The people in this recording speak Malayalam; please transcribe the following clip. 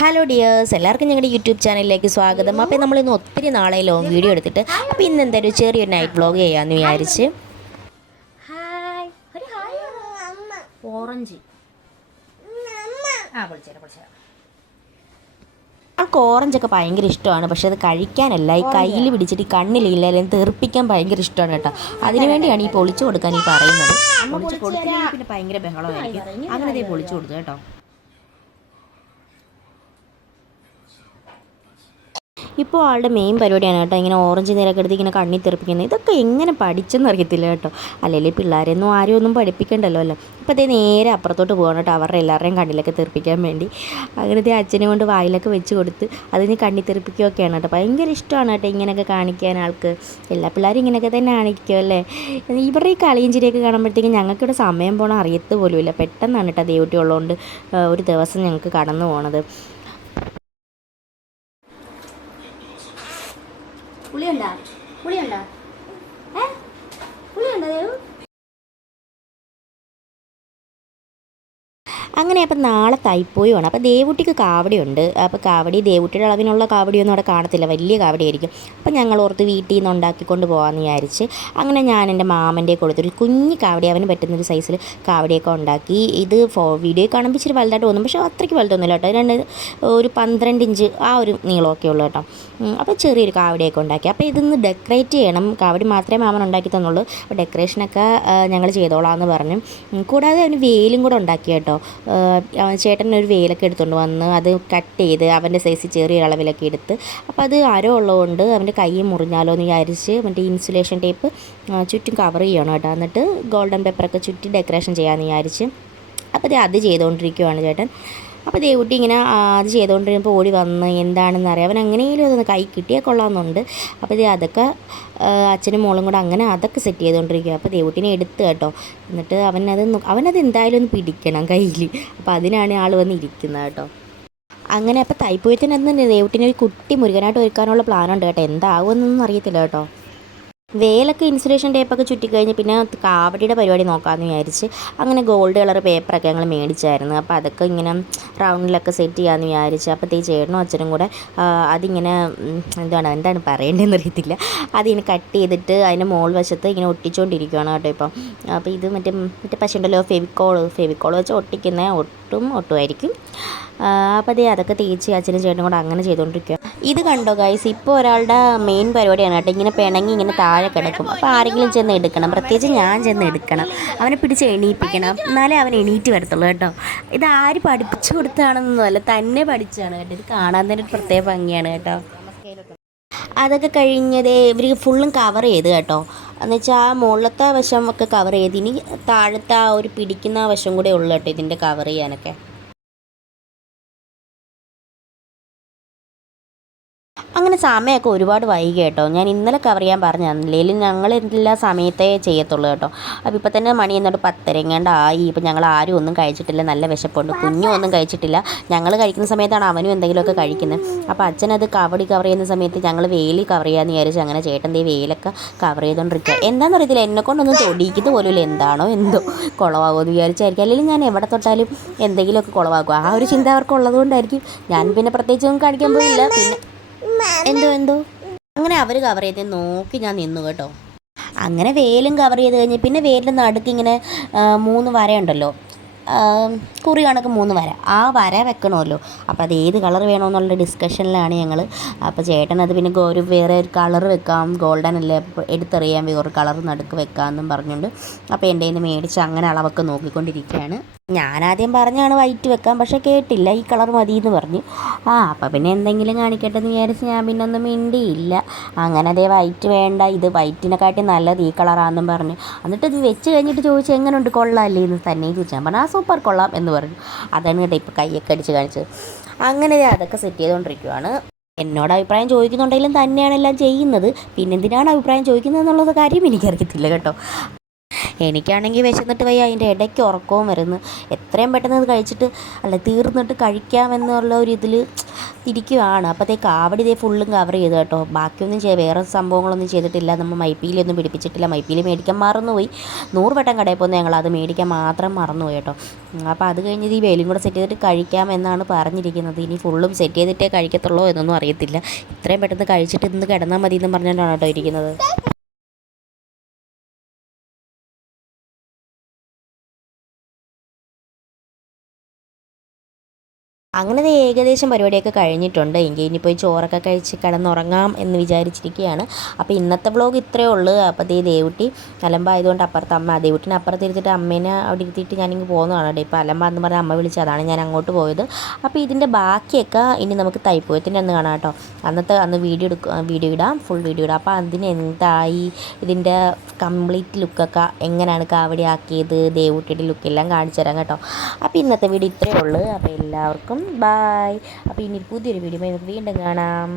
ഹലോ ഡിയേഴ്സ് എല്ലാവർക്കും ഞങ്ങളുടെ യൂട്യൂബ് ചാനലിലേക്ക് സ്വാഗതം. അപ്പോൾ നമ്മൾ ഇന്ന് ഒത്തിരി നാളെ ലോങ് വീഡിയോ എടുത്തിട്ട്. അപ്പോൾ ഇന്ന് എന്തായാലും ചെറിയൊരു നൈറ്റ് വ്ളോഗ് ചെയ്യാമെന്ന് വിചാരിച്ച്. ഓറഞ്ച് ആൾക്ക് ഓറഞ്ചൊക്കെ ഭയങ്കര ഇഷ്ടമാണ്. പക്ഷെ അത് കഴിക്കാനല്ല. ഈ കയ്യിൽ പിടിച്ചിട്ട് ഈ കണ്ണിലില്ല അല്ലെങ്കിൽ തെറിപ്പിക്കാൻ ഭയങ്കര ഇഷ്ടമാണ് കേട്ടോ. അതിനു വേണ്ടിയാണ് ഈ പൊളിച്ചു കൊടുക്കാൻ ഈ പറയുന്നത്. പൊളിച്ചു കൊടുത്തില്ലെങ്കിൽ പിന്നെ ഭയങ്കര ബഹളമായിരിക്കും. അങ്ങനെ ദേ പൊളിച്ചു കൊടുത്തു കേട്ടോ. ഇപ്പോൾ ആളുടെ മെയിൻ പരിപാടിയാണ് കേട്ടോ. ഇങ്ങനെ ഓറഞ്ച് നിരക്ക് എടുത്ത് ഇങ്ങനെ കണ്ണി തെറിപ്പിക്കുന്നത്. ഇതൊക്കെ എങ്ങനെ പഠിച്ചെന്ന് അറിയത്തില്ല കേട്ടോ. അല്ലെങ്കിൽ പിള്ളേരെയൊന്നും ആരും ഒന്നും പഠിപ്പിക്കണ്ടല്ലോ അല്ലോ? അപ്പോൾ അതേ നേരെ അപ്പുറത്തോട്ട് പോകണം കേട്ടോ അവരുടെ എല്ലാവരുടെയും കണ്ണിലൊക്കെ തെറിപ്പിക്കാൻ വേണ്ടി. അങ്ങനത്തെ അച്ഛനെ കൊണ്ട് വായിലൊക്കെ വെച്ച് കൊടുത്ത് അതിന് കണ്ണി തെറിപ്പിക്കുകയൊക്കെയാണ് കേട്ടോ. ഭയങ്കര ഇഷ്ടമാണ് കേട്ടോ ഇങ്ങനെയൊക്കെ കാണിക്കാൻ ആൾക്ക്. എല്ലാ പിള്ളേരും ഇങ്ങനെയൊക്കെ തന്നെ കാണിക്കും അല്ലേ? ഇവരുടെ ഈ കളിയും ചിരിയൊക്കെ കാണുമ്പോഴത്തേക്കും ഞങ്ങൾക്കിവിടെ സമയം പോകണം അറിയത്ത് പോലുമില്ല. പെട്ടെന്നാണ് കേട്ടോ ദേവട്ടി ഉള്ളതുകൊണ്ട് ഒരു ദിവസം ഞങ്ങൾക്ക് കടന്നു പോണത്. പുളിയുണ്ടാ? പുളിയുണ്ടാ? ഏ? പുളിയുണ്ടോ ദേവു? അങ്ങനെ അപ്പം നാളെ തൈപ്പോയാണ് അപ്പോൾ ദേവുട്ടിക്ക് കാവടിയുണ്ട്. അപ്പോൾ കാവടി ദേവുട്ടിയുടെ അളവിനുള്ള കാവടിയൊന്നും അവിടെ കാണത്തില്ല. വലിയ കാവടിയായിരിക്കും. അപ്പം ഞങ്ങൾ ഓർത്ത് വീട്ടിൽ നിന്ന് ഉണ്ടാക്കിക്കൊണ്ട് പോകാമെന്ന് വിചാരിച്ച് അങ്ങനെ ഞാൻ എന്റെ മാമന്റെ കൊടുത്തൊരു കുഞ്ഞ് കാവടി അവന് പറ്റുന്നൊരു സൈസിൽ കാവടിയൊക്കെ ഉണ്ടാക്കി. ഇത് ഫോ വീഡിയോ കാണുമ്പോൾ വലുതായിട്ട് തോന്നും. പക്ഷേ അത്രയ്ക്ക് വലുതൊന്നുമില്ല കേട്ടോ. രണ്ട് ഒരു പന്ത്രണ്ട് ഇഞ്ച് ആ ഒരു നീളമൊക്കെ ഉള്ളൂ കേട്ടോ. അപ്പോൾ ചെറിയൊരു കാവടിയൊക്കെ ഉണ്ടാക്കി. അപ്പോൾ ഇതൊന്ന് ഡെക്കറേറ്റ് ചെയ്യണം. കാവടി മാത്രമേ മാമൻ ഉണ്ടാക്കി തന്നുള്ളൂ. അപ്പോൾ ഡെക്കറേഷനൊക്കെ ഞങ്ങൾ ചെയ്തോളാം എന്ന് പറഞ്ഞു. കൂടാതെ അവന് വേലും കൂടെ ഉണ്ടാക്കി കേട്ടോ. ചേട്ടൻ ഒരു വേലൊക്കെ എടുത്തുകൊണ്ട് വന്ന് അത് കട്ട് ചെയ്ത് അവന്റെ സൈസ് ചെറിയ അളവിലൊക്കെ എടുത്ത് അപ്പോൾ അത് ആരോ ഉള്ളതുകൊണ്ട് അവന്റെ കൈ മുറിഞ്ഞാലോ എന്ന് വിചാരിച്ച് മറ്റേ ഇൻസുലേഷൻ ടേപ്പ് ചുറ്റും കവർ ചെയ്യണം കേട്ടോ. എന്നിട്ട് ഗോൾഡൻ പേപ്പറൊക്കെ ചുറ്റി ഡെക്കറേഷൻ ചെയ്യാമെന്ന് വിചാരിച്ച് അപ്പോൾ അത് അത് ചെയ്തുകൊണ്ടിരിക്കുവാണ് ചേട്ടൻ. അപ്പോൾ ദേവുട്ടി ഇങ്ങനെ അത് ചെയ്തുകൊണ്ടിരുന്നപ്പോൾ ഓടി വന്ന് എന്താണെന്ന് അറിയാം. അവൻ എങ്ങനെയെങ്കിലും അതൊന്ന് കൈ കിട്ടിയാൽ കൊള്ളാമെന്നുണ്ട്. അപ്പോൾ ഇത് അതൊക്കെ അച്ഛനും മോളും കൂടെ അങ്ങനെ അതൊക്കെ സെറ്റ് ചെയ്തുകൊണ്ടിരിക്കുക അപ്പോൾ ദേവുട്ടിനെ എടുത്ത് കേട്ടോ. എന്നിട്ട് അവനത് അവനത് എന്തായാലും ഒന്ന് പിടിക്കണം കയ്യിൽ അപ്പോൾ അതിനാണ് ആൾ വന്ന് ഇരിക്കുന്നത് കേട്ടോ. അങ്ങനെ അപ്പോൾ തൈപ്പൂയത്തിന് അന്ന് ദേവുട്ടിനെ ഒരു കുട്ടി മുരുകനായിട്ട് ഒരുക്കാനുള്ള പ്ലാനുണ്ട് കേട്ടോ. എന്താകുമെന്നൊന്നും അറിയത്തില്ല കേട്ടോ. വേലൊക്കെ ഇൻസുലേഷൻ ടേപ്പൊക്കെ ചുറ്റിക്കഴിഞ്ഞ് പിന്നെ കാവടിയുടെ പരിപാടി നോക്കാമെന്ന് വിചാരിച്ച് അങ്ങനെ ഗോൾഡ് കളർ പേപ്പറൊക്കെ ഞങ്ങൾ മേടിച്ചായിരുന്നു. അപ്പോൾ അതൊക്കെ ഇങ്ങനെ റൗണ്ടിലൊക്കെ സെറ്റ് ചെയ്യാമെന്ന് വിചാരിച്ച് അപ്പോഴത്തേ ചേട്ടനും അച്ഛനും കൂടെ അതിങ്ങനെ എന്താണ് എന്താണ് പറയേണ്ടതെന്ന് അറിയത്തില്ല. അതിങ്ങനെ കട്ട് ചെയ്തിട്ട് അതിന്റെ മോൾ വശത്ത് ഇങ്ങനെ ഒട്ടിച്ചുകൊണ്ടിരിക്കുകയാണ് കേട്ടോ ഇപ്പം. അപ്പോൾ ഇത് മറ്റേ മറ്റേ പശുണ്ടല്ലോ ഫെവിക്കോൾ ഫെവിക്കോൾ വെച്ച് ഒട്ടിക്കുന്ന ഒട്ടും ഒട്ടുമായിരിക്കും. അപ്പോൾ അതേ അതൊക്കെ തേച്ച് അച്ഛനും ചേട്ടനും കൂടെ അങ്ങനെ ചെയ്തുകൊണ്ടിരിക്കുക ഇത് കണ്ടോ ഗൈസ് ഇപ്പോൾ ഒരാളുടെ മെയിൻ പരിപാടിയാണ് കേട്ടോ. ഇങ്ങനെ പിണങ്ങി ഇങ്ങനെ താഴെ കിടക്കും. അപ്പോൾ ആരെങ്കിലും ചെന്ന് എടുക്കണം. പ്രത്യേകിച്ച് ഞാൻ ചെന്ന് എടുക്കണം. അവനെ പിടിച്ച് എണീപ്പിക്കണം. എന്നാലേ അവൻ എണീറ്റ് വരത്തുള്ളൂ കേട്ടോ. ഇത് ആര് പഠിപ്പിച്ചു കൊടുത്താണെന്നൊന്നുമല്ല തന്നെ പഠിച്ചാണ് കേട്ടോ. ഇത് കാണാൻ തന്നെ ഒരു പ്രത്യേക ഭംഗിയാണ് കേട്ടോ. അതൊക്കെ കഴിഞ്ഞതേ ഇവർ ഫുള്ളും കവർ ചെയ്ത് കേട്ടോ. എന്ന് വെച്ചാൽ ആ മുകളിലത്തെ വശം ഒക്കെ കവർ ചെയ്ത്. ഇനി താഴത്തെ ആ ഒരു പിടിക്കുന്ന വശം കൂടെ ഉള്ളു കേട്ടോ ഇതിന്റെ കവർ ചെയ്യാനൊക്കെ. അങ്ങനെ സമയമൊക്കെ ഒരുപാട് വൈകി കേട്ടോ. ഞാൻ ഇന്നലെ കവർ ചെയ്യാൻ പറഞ്ഞു തന്നില്ലേലും ഞങ്ങൾ എല്ലാ സമയത്തേ ചെയ്യത്തുള്ളൂ കേട്ടോ. അപ്പോൾ ഇപ്പോൾ തന്നെ മണി എന്നോട് പത്തരങ്ങാണ്ട് ആയി ഇപ്പം ഞങ്ങൾ ആരും ഒന്നും കഴിച്ചിട്ടില്ല. നല്ല വിശപ്പുണ്ട്. കുഞ്ഞും ഒന്നും കഴിച്ചിട്ടില്ല. ഞങ്ങൾ കഴിക്കുന്ന സമയത്താണ് അവനും എന്തെങ്കിലുമൊക്കെ കഴിക്കുന്നത്. അപ്പോൾ അച്ഛനത് കവടി കവർ ചെയ്യുന്ന സമയത്ത് ഞങ്ങൾ വേലി കവർ ചെയ്യാമെന്ന് വിചാരിച്ചു. അങ്ങനെ ചേട്ടൻ ഈ വേലൊക്കെ കവർ ചെയ്തുകൊണ്ടിരിക്കുക എന്താണെന്ന് അറിയത്തില്ല എന്നെ കൊണ്ടൊന്നും തൊടിയിക്കുന്നത് പോലും എന്താണോ എന്തോ കുളവാകുമെന്ന് വിചാരിച്ചായിരിക്കും അല്ലെങ്കിൽ ഞാൻ എവിടെ തൊട്ടാലും എന്തെങ്കിലുമൊക്കെ കുളവാക്കുക ആ ഒരു ചിന്ത അവർക്ക് ഉള്ളതുകൊണ്ടായിരിക്കും ഞാൻ പിന്നെ പ്രത്യേകിച്ചൊന്നും കാണിക്കാൻ പോയില്ല. പിന്നെ എന്തോ എന്തോ? അങ്ങനെ അവർ കവർ ചെയ്ത് നോക്കി ഞാൻ നിന്നു കേട്ടോ. അങ്ങനെ വേലും കവർ ചെയ്ത് കഴിഞ്ഞ് പിന്നെ വേലിന്റെ നടുക്ക് ഇങ്ങനെ മൂന്ന് വരയുണ്ടല്ലോ. കുറി കണക്ക് മൂന്ന് വര. ആ വര വെക്കണമല്ലോ. അപ്പോൾ അത് ഏത് കളർ വേണമെന്നുള്ള ഡിസ്കഷനിലാണ് ഞങ്ങൾ അപ്പോൾ ചേട്ടൻ അത് പിന്നെ ഒരു വേറെ ഒരു കളർ വെക്കാം. ഗോൾഡൻ അല്ലേ? എടുത്തറിയാൻ എടുത്തെറിയാൻ വേറെ കളർ നടുക്ക് വെക്കാമെന്നും പറഞ്ഞുകൊണ്ട്. അപ്പോൾ എന്റെ കയ്യിൽ നിന്ന് മേടിച്ച് അങ്ങനെ അളവൊക്കെ നോക്കിക്കൊണ്ടിരിക്കുകയാണ്. ഞാനാദ്യം പറഞ്ഞാണ് വൈറ്റ് വെക്കാം പക്ഷേ കേട്ടില്ല. ഈ കളർ മതി എന്ന് പറഞ്ഞു. ആ അപ്പോൾ പിന്നെ എന്തെങ്കിലും കാണിക്കട്ടെ എന്ന് വിചാരിച്ച് ഞാൻ പിന്നെ ഒന്നും മിണ്ടിയില്ല. അങ്ങനെ അതേ വൈറ്റ് വേണ്ട. ഇത് വൈറ്റിനെക്കാട്ടി നല്ലത് ഈ കളറാണെന്നും പറഞ്ഞു. എന്നിട്ട് ഇത് വെച്ച് കഴിഞ്ഞിട്ട് ചോദിച്ചു എങ്ങനെയുണ്ട് കൊള്ളാമല്ലേ എന്ന് തന്നെ ചോദിച്ചു. ഞാൻ പറഞ്ഞു ആ സൂപ്പർ കൊള്ളാം എന്ന് പറഞ്ഞു. അതാണ് കേട്ടോ ഇപ്പോൾ കൈയൊക്കെ അടിച്ച് കാണിച്ചത്. അങ്ങനെ അതൊക്കെ സെറ്റ് ചെയ്തുകൊണ്ടിരിക്കുവാണ് എന്നോട് അഭിപ്രായം ചോദിക്കുന്നുണ്ടെങ്കിലും തന്നെയാണ് എല്ലാം ചെയ്യുന്നത്. പിന്നെന്തിനാണ് അഭിപ്രായം ചോദിക്കുന്നത് എന്നുള്ളത് കാര്യം എനിക്കറിയത്തില്ല കേട്ടോ. എനിക്കാണെങ്കിൽ വിശന്നിട്ട് വയ്യ. അതിന്റെ ഇടയ്ക്ക് ഉറക്കവും വരുന്നു. എത്രയും പെട്ടെന്ന് ഇത് കഴിച്ചിട്ട് അല്ല തീർന്നിട്ട് കഴിക്കാമെന്നുള്ള ഒരു ഇതിൽ തിരിക്കുകയാണ് അപ്പോഴത്തേക്ക് കാവടി ഇതേ ഫുള്ളും കവർ ചെയ്തു കേട്ടോ. ബാക്കിയൊന്നും ചെയ്യ. വേറെ സംഭവങ്ങളൊന്നും ചെയ്തിട്ടില്ല. നമ്മൾ മൈപ്പീലൊന്നും പിടിപ്പിച്ചിട്ടില്ല. മൈപ്പീൽ മേടിക്കാൻ മറന്നുപോയി. നൂറ് വട്ടം കടയിൽ പോകുന്ന ഞങ്ങൾ അത് മേടിക്കാൻ മാത്രം മറന്നുപോയി കേട്ടോ. അപ്പോൾ അത് കഴിഞ്ഞിട്ട് ഈ വേലും കൂടെ സെറ്റ് ചെയ്തിട്ട് കഴിക്കാം എന്നാണ് പറഞ്ഞിരിക്കുന്നത്. ഇനി ഫുള്ളും സെറ്റ് ചെയ്തിട്ടേ കഴിക്കത്തുള്ളൂ എന്നൊന്നും അറിയത്തില്ല. ഇത്രയും പെട്ടെന്ന് കഴിച്ചിട്ട് ഇന്ന് കിടന്നാൽ മതി എന്ന് പറഞ്ഞുകൊണ്ടാണ് കേട്ടോ ഇരിക്കുന്നത്. അങ്ങനെ ഏകദേശം പരിപാടിയൊക്കെ കഴിഞ്ഞിട്ടുണ്ട്. എങ്കിൽ ഇനി പോയി ചോറൊക്കെ കഴിച്ച് കിടന്നുറങ്ങാം എന്ന് വിചാരിച്ചിരിക്കുകയാണ് അപ്പോൾ ഇന്നത്തെ വ്ളോഗ് ഇത്രയേ ഉള്ളൂ. അപ്പോൾ ദേ ദേവുട്ടി അലമ്പായതുകൊണ്ട് അപ്പുറത്ത് അമ്മ ദേവുട്ടിനെ അപ്പുറത്ത് ഇരുത്തിയിട്ട് അമ്മേനെ അവിടെ ഇരുത്തിയിട്ട് ഞാനിങ്ങ് പോകുന്നതാണ് കേട്ടോ. ഇപ്പോൾ അലമ്പ എന്ന് പറഞ്ഞാൽ അമ്മ വിളിച്ചത് അതാണ് ഞാൻ അങ്ങോട്ട് പോയത്. അപ്പോൾ ഇതിന്റെ ബാക്കിയൊക്കെ ഇനി നമുക്ക് തൈപ്പോയത്തിന്റെ അന്ന് കാണാം കേട്ടോ. അന്നത്തെ അന്ന് വീഡിയോ എടുക്കുക വീഡിയോ ഇടാം. ഫുൾ വീഡിയോ ഇടാം. അപ്പോൾ അതിന് എന്തായി? ഇതിന്റെ കംപ്ലീറ്റ് ലുക്കൊക്കെ എങ്ങനെയാണ് കാവടിയാക്കിയത് ദേവുട്ടിയുടെ ലുക്കെല്ലാം കാണിച്ചു തരാം കേട്ടോ. അപ്പോൾ ഇന്നത്തെ വീഡിയോ ഇത്രയേ ഉള്ളൂ. അപ്പോൾ എല്ലാവർക്കും ബായ് അപ്പോൾ ഇനി പുതിയൊരു വീഡിയോ നമുക്ക് വീണ്ടും കാണാം.